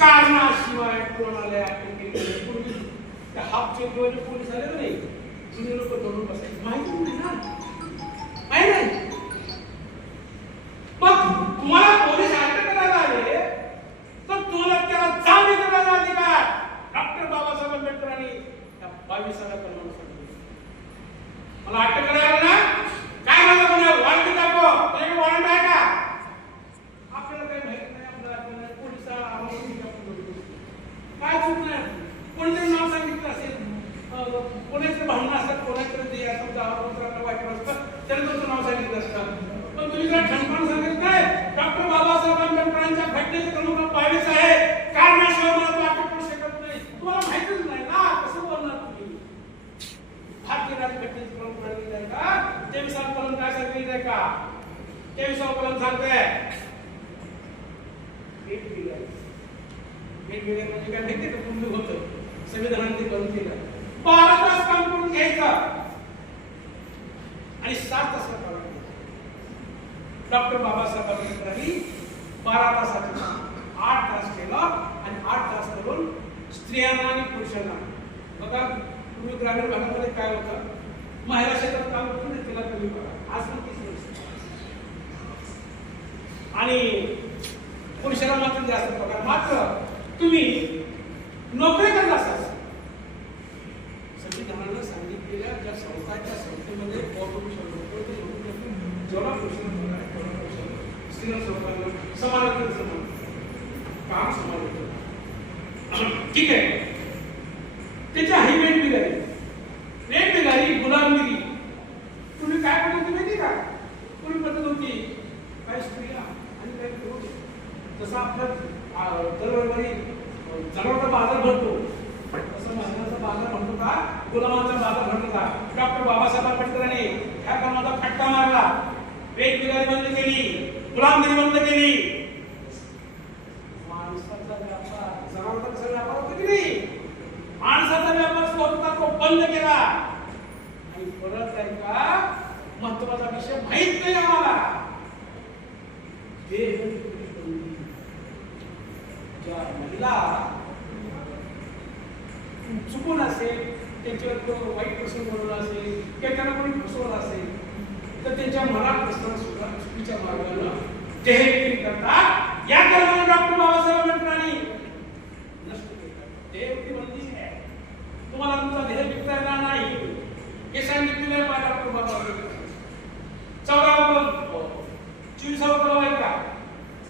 कारणाशिवाय कोणाला पूर्वी त्या हाफचे दोन पोलीस आले नाही, जुने लोक धरून बसायचे, माहिती नाही ना, माहिती नाही. मग तुम्हाला पोलीस अटक करायला आले तर तुम्हाला त्याला जामीन करायला अधिकार डॉक्टर बाबासाहेब आंबेडकरांनी त्या 22 कलमानुसार मला अटक करायला ना, काय माझं म्हणा वॉरंट दाखव, ते वॉरंट आहे का? आपल्याला काही माहित नाही, आपल्याला पोलिसा काय चूक नाही, कोणीतरी नाव सांगितलं असेल, कोणाचं भावना असतात, कोणाकडे ते असं आपलं वाईट असतं, त्याने तुमचं नाव सांगितलं असतं. पण तुम्ही जर ठणकावून सांगितलं काय डॉक्टर बाबासाहेब आंबेडकरांच्या घटनेचे क्रमांक 22 आहे, कारणाशिवाय मला तो अटक करू शकत नाही, तुम्हाला माहितीच नाही ना, कसं बोलणार तुम्ही? भारतीय राज्यघटनेचे क्रमांक सांगितलं आहे का? 23 कलम काय सांगितलं आहे का? 23 कलम सांगते वेगवेगळे म्हणजे काय माहिती का? पूर्वी होतं संविधानाने बंद केलं, 12 तास काम करून घ्यायचं आणि 7 तास काम. डॉक्टर बाबासाहेब आंबेडकरांनी 12 तासाचं काम 8 तास केलं आणि 8 तास करून स्त्रियांना आणि पुरुषांना. बघा पूर्वी ग्रामीण भागामध्ये काय होतं, महिला क्षेत्रात काम करून तिला कमी पगार, आज पण तीच गोष्ट, आणि पुरुषाला मात्र जास्त पगार. मात्र तुम्ही नोकरी करत असाल, संविधानानं सांगितलेल्या ज्या संस्थांच्या संस्थेमध्ये काम समान ठीक आहे. त्याची आहे वेगबिगारी, गुलामगिरी. तुम्ही काय पद्धत होती माहिती का? पूर्वी पद्धत होती काही स्त्रिया आणि काही पुरुष, जसं आपलं दरवर्षी जनावरांचा बाजार भरतो तसं महिन्याचा बाजार भरतो का, गुलामांचा बाजार भरतो का? डॉक्टर बाबासाहेब आंबेडकरांनी ह्या कामाचा फटका मारला, वेगबिगारी बंद केली, गुलामगिरी बंद केली. माणसाचा व्यापार, जनावरांचा कसा व्यापार होता की नाही, माणसाचा व्यापार स्वतः तो बंद केला. आणि परत आहे का महत्वाचा विषय माहित नाही आम्हाला, ज्या महिला चुकून असेल, त्यांच्यावर वाईट प्रसंग घडला असेल किंवा त्यांना कोणी फसवलं असेल तर त्यांच्या मनात असताना सुद्धा चुकीच्या मार्गाला देहविक्री करतात. या कारणाने डॉक्टर बाबासाहेब आंबेडकरांनी नष्ट केलं. देहविक्री बंदी आहे, तुम्हाला तुमचा देह विकता नाही हे सांगितलेलं आहे डॉक्टर बाबासाहेब आंबेडकर. 24 कलम आहे का?